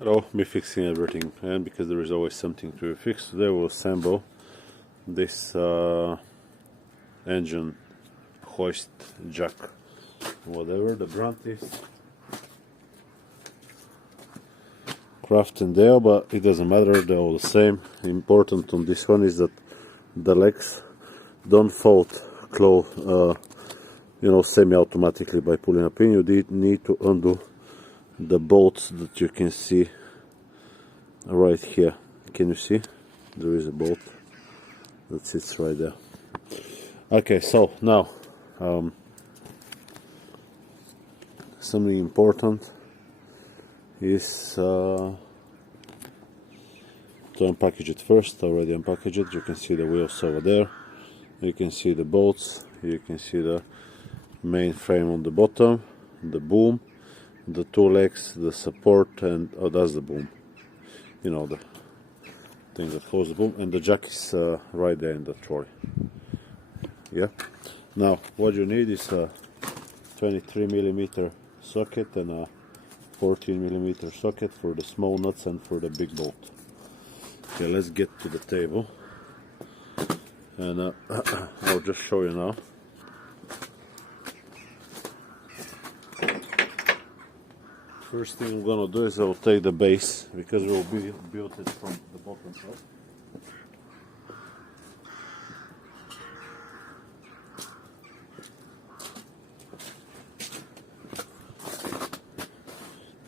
Hello, me fixing everything, and because there is always something to fix, today we'll assemble this engine hoist jack, whatever the brand is, Craft and Dale, but it doesn't matter, they're all the same. Important on this one is that the legs don't fold close, semi-automatically by pulling a pin. You need to undo the bolts that you can see right here. Can you see? There is a bolt that sits right there. Okay, so now something important is to unpackage it first. Already unpackaged it. You can see the wheels over there. You can see the bolts. You can see the main frame on the bottom, the boom, the two legs, the support, and that's the boom. You know, the thing that holds the boom, and the jack is right there in the trolley. Yeah. Now, what you need is a 23mm socket and a 14mm socket for the small nuts and for the big bolt. Okay, let's get to the table, and I'll just show you now. First thing I'm gonna do is I'll take the base, because we'll build it from the bottom up.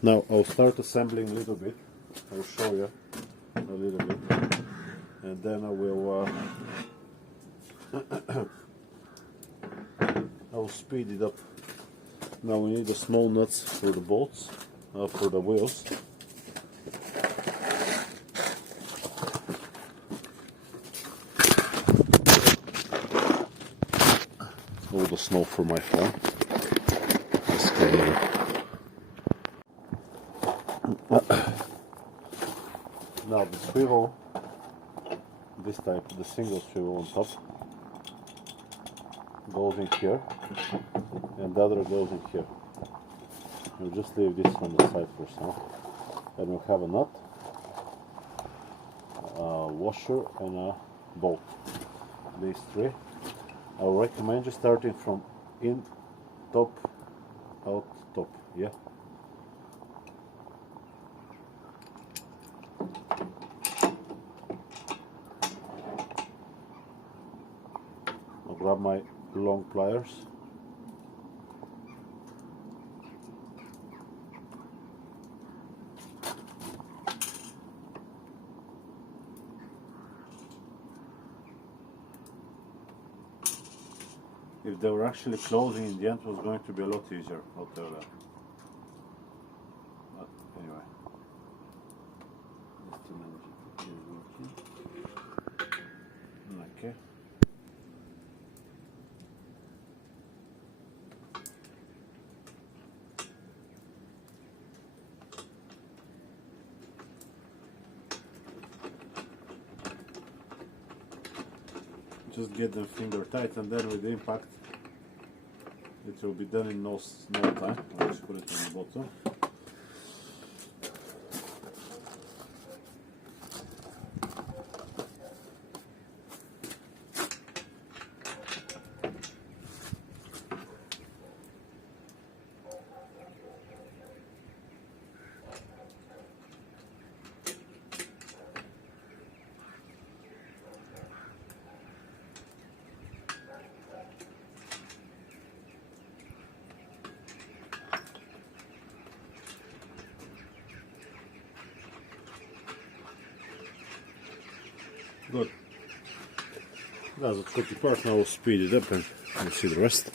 Now I'll start assembling a little bit. I'll show you a little bit, and then I will I'll speed it up. Now we need the small nuts for the bolts, for the wheels. All the snow for my phone. Let's get it. Now the swivel, this type, the single swivel on top, goes in here, and the other goes in here. We'll just leave this on the side for now. And we'll have a nut, a washer, and a bolt. These three. I'll recommend you starting from in, top, out, top. Yeah. I'll grab my long pliers. If they were actually closing in the end, it was going to be a lot easier, I'll tell you that. But anyway. Just to manage it. Okay. Just get them finger tight, and then with the impact it will be done in no time. I'll just put it on the bottom. Good. That's the tricky part. Now we'll speed it up and we'll see the rest.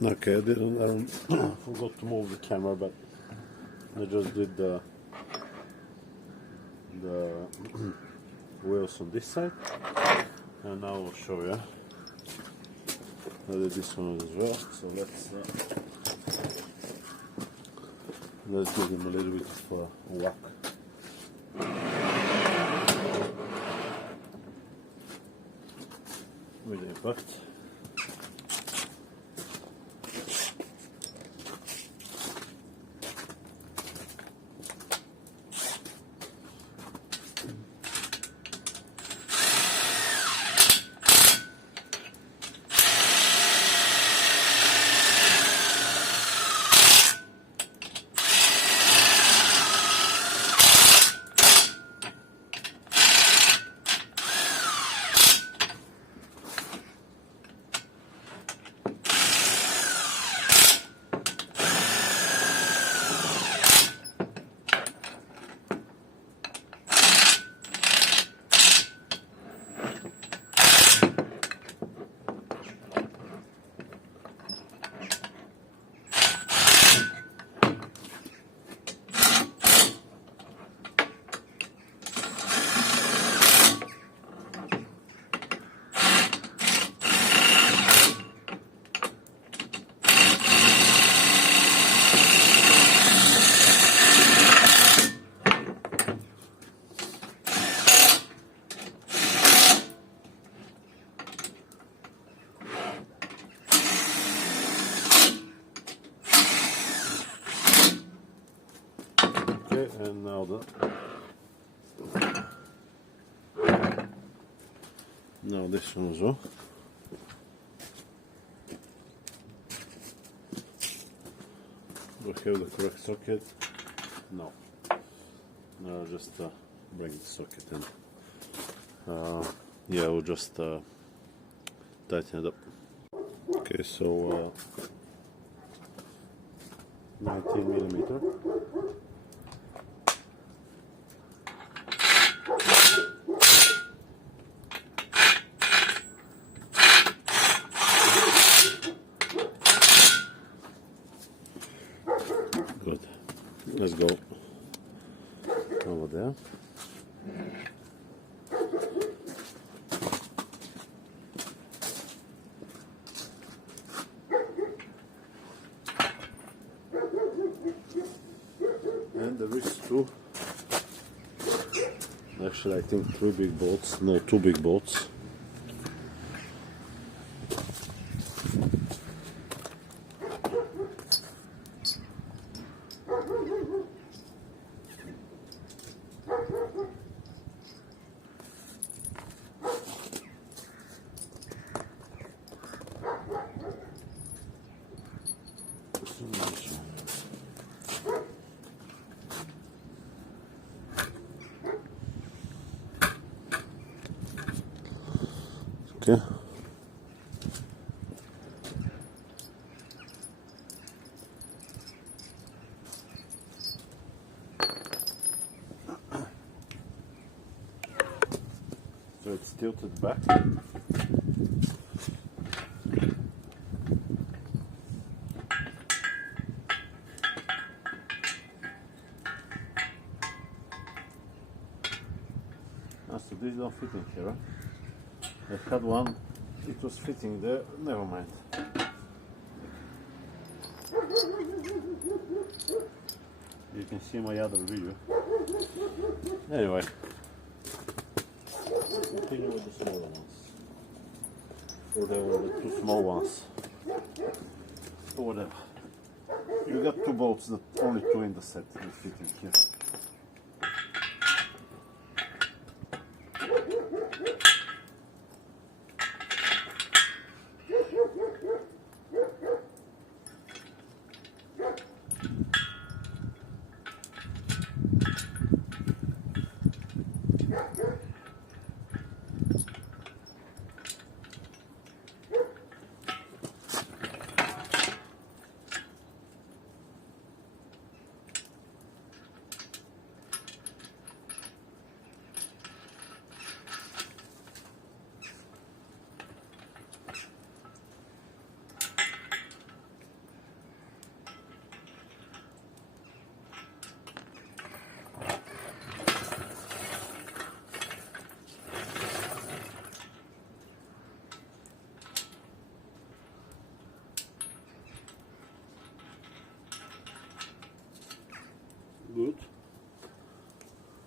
Okay, I forgot to move the camera, but I just did the wheels on this side, and now I'll show you. I did this one as well, so let's give them a little bit of a whack. With the impact. And now this one as well. Do I have the correct socket? No. No, just bring the socket in. Yeah, we'll just tighten it up. Okay, so 19mm. Good. Let's go over there. And there is two. Actually, I think 3 big bolts. No, 2 big bolts. Okay. So it's tilted back. So these don't fit in here. I had one, it was fitting there, never mind. You can see my other video. Anyway, continue with the smaller ones. Or they were the 2 small ones. Or whatever. You got 2 bolts, that only 2 in the set will fit in here.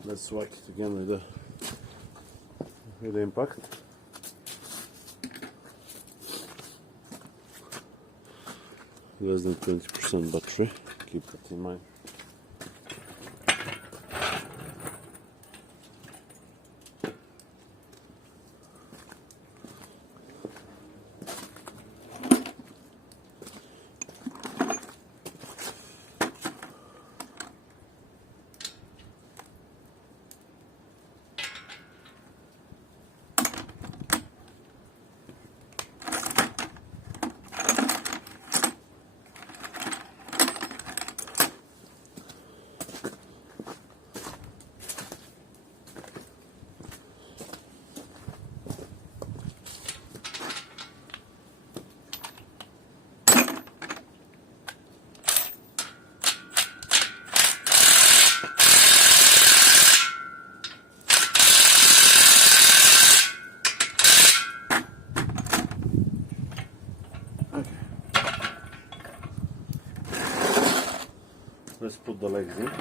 Let's whack it again with the impact. Less than 20% battery, keep that in mind. Let's put the legs in.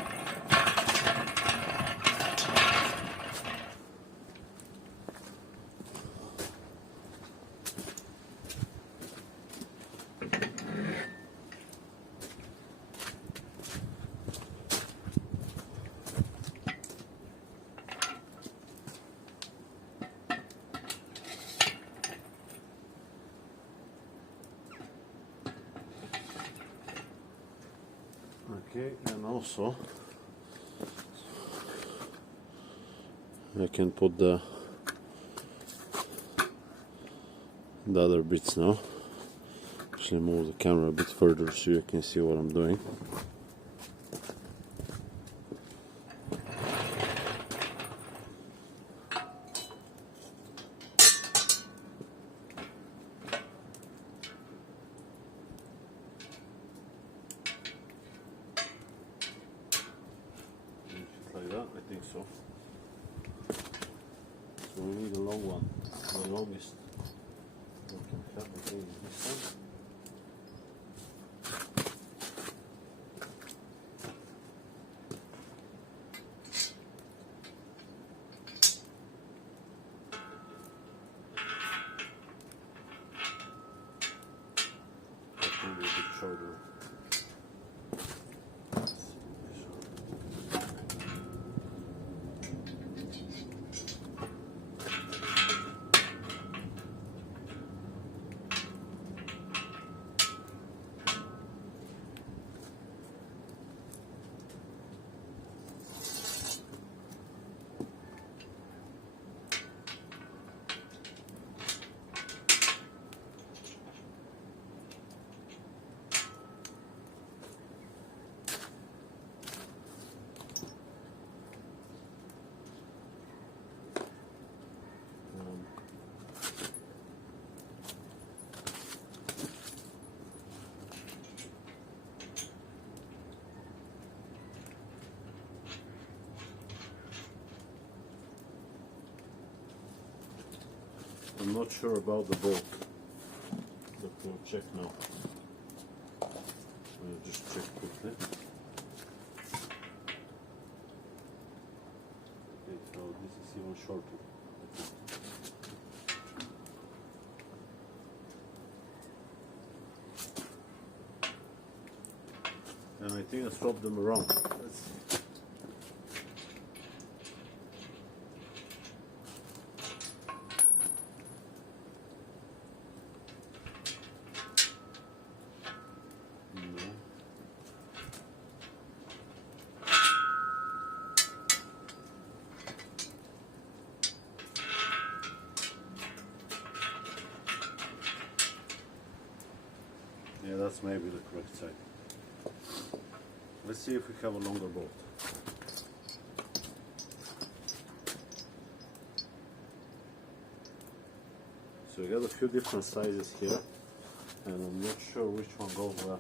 Okay, and also I can put the other bits now. Actually move the camera a bit further so you can see what I'm doing. Like that, I think so. So we need a long one. The longest we can have, I think, is this one. I think we should shorter. I'm not sure about the bolt, but we'll check now. We'll just check quickly. Okay, so this is even shorter. And I think I swapped them around. Let's see. Yeah, that's maybe the correct side. Let's see if we have a longer bolt. So we got a few different sizes here, and I'm not sure which one goes where.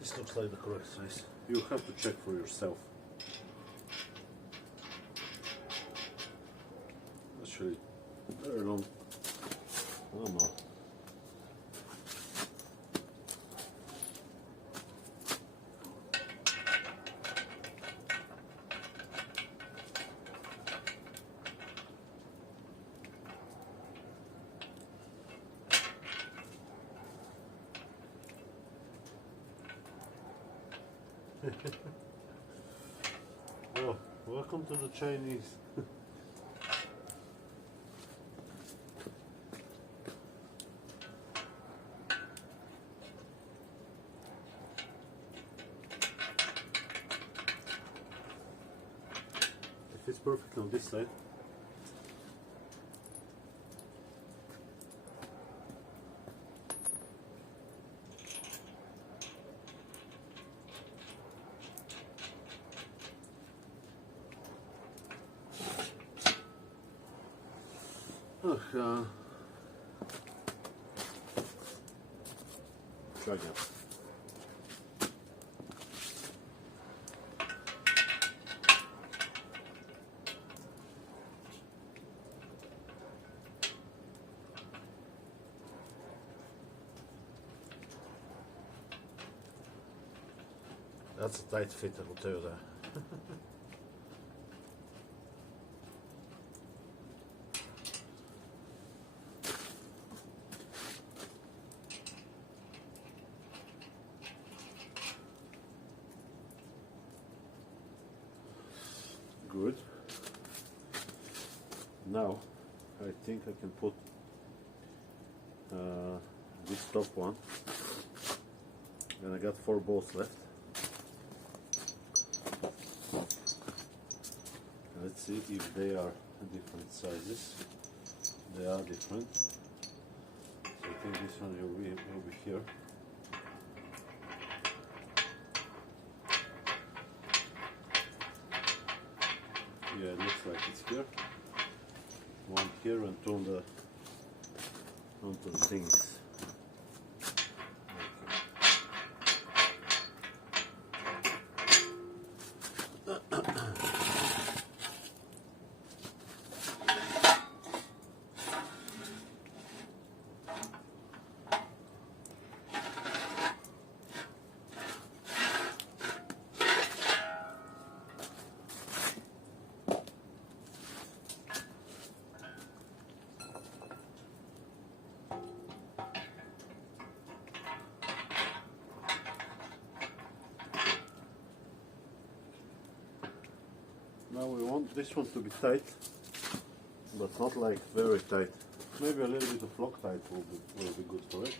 This looks like the correct size. You have to check for yourself. actually very long. I don't know. Oh, welcome to the Chinese. It fits perfectly on this side. Try again. That's a tight fit, I will tell you that. Good. Now I think I can put this top one, and I got 4 bolts left. Let's see if they are different sizes. They are different. So I think this one will be here. Yeah, it looks like it's here. 1 here and 2 onto the things. Now we want this one to be tight, but not like very tight. Maybe a little bit of Loctite will be good for it.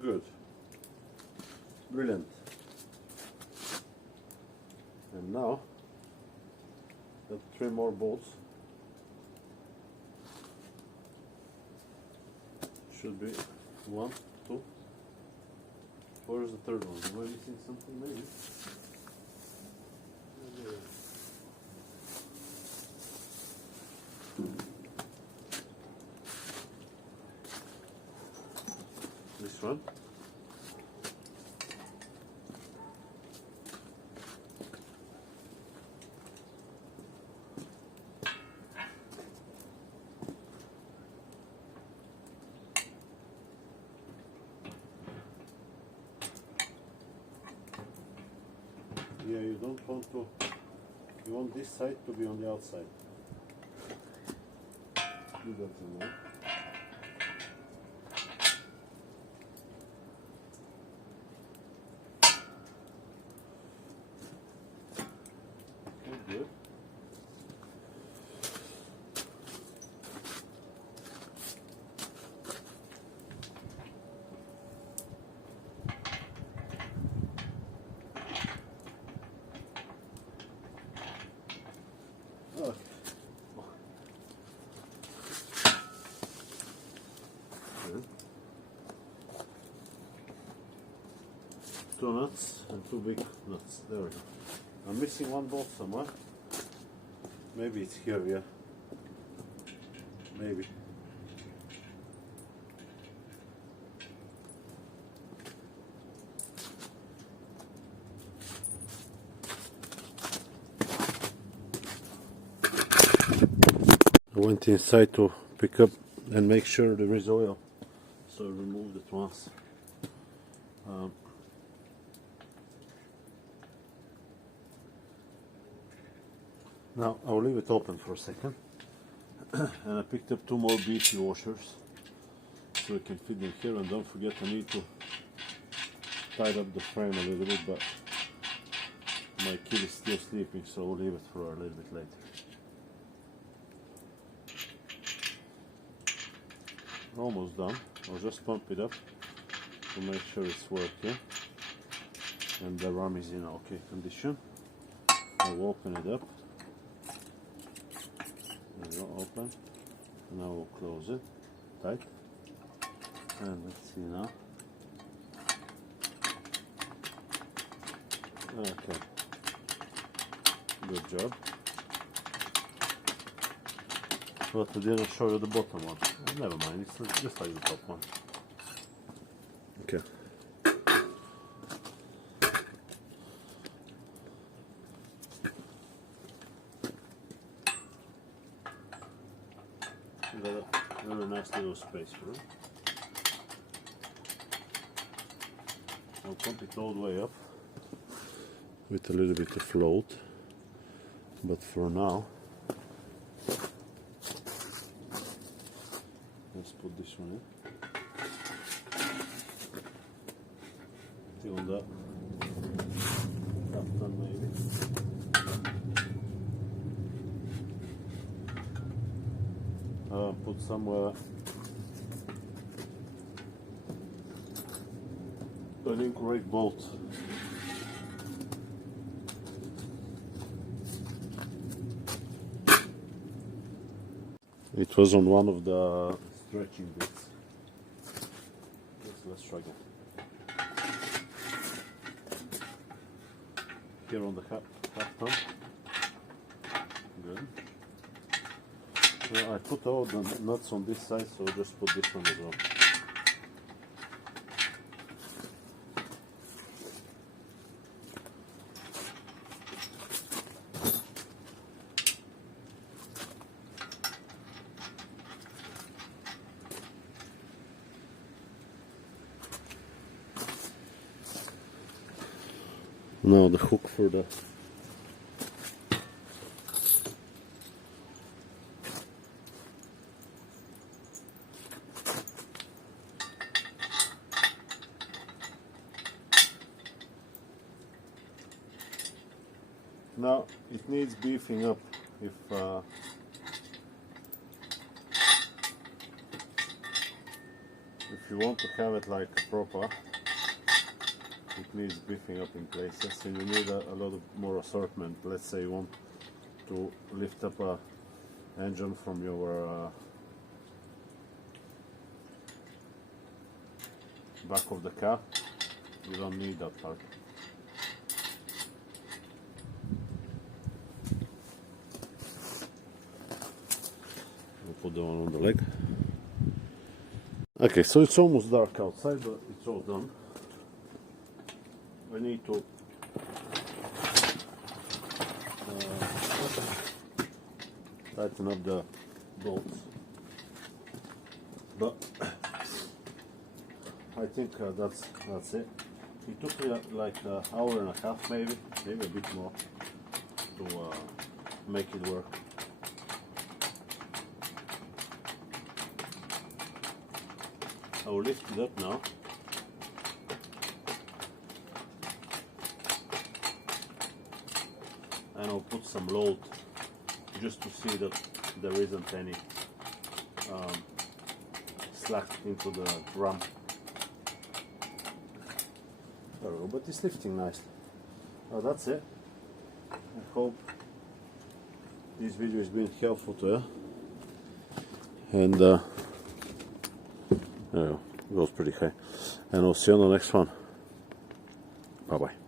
Good. Brilliant. And now, got 3 more bolts. Should be 1, 2. Where's the third one? Am I missing something maybe? This one. Yeah, you don't want to, you want this side to be on the outside. Do that in there. Okay, good. Okay. 2 nuts and 2 big nuts. There we go. I'm missing one bolt somewhere. Maybe it's here, yeah. Maybe. I went inside to pick up and make sure there is oil, so I removed it once. Now I'll leave it open for a second. And I picked up 2 more BT washers so I can fit them here, and don't forget I need to tighten up the frame a little bit, but my kid is still sleeping, so I'll leave it for a little bit later. Almost done. I'll just pump it up to make sure it's working and the ram is in okay condition. I'll open it up. There we go, open. Now we'll close it tight. And let's see now. Okay. Good job. But I didn't show you the bottom one. Never mind, it's just like the top one. Okay. Got a very nice little space for it. I'll pump it all the way up with a little bit of float, but for now let's put this one in. Till that done maybe. Put somewhere an incorrect bolt. It was on one of the stretching bits. Let's struggle. Here on the cap thumb. Good. Well, I put all the nuts on this side, so I'll just put this one as well. Now the hook for the now it needs beefing up if you want to have it like proper. It needs beefing up in places, and you need a lot of more assortment. Let's say you want to lift up a engine from your back of the car. You don't need that part. We'll put the one on the leg. Okay, so it's almost dark outside, but it's all done. We need to tighten up the bolts, but I think that's it. It took me like an hour and a half, maybe a bit more, to make it work. I will lift it up now. And I'll put some load just to see that there isn't any slack into the ram. There we go, but it's lifting nicely. Well, that's it. I hope this video has been helpful to you. And there we go, it goes pretty high. And I'll see you on the next one. Bye bye.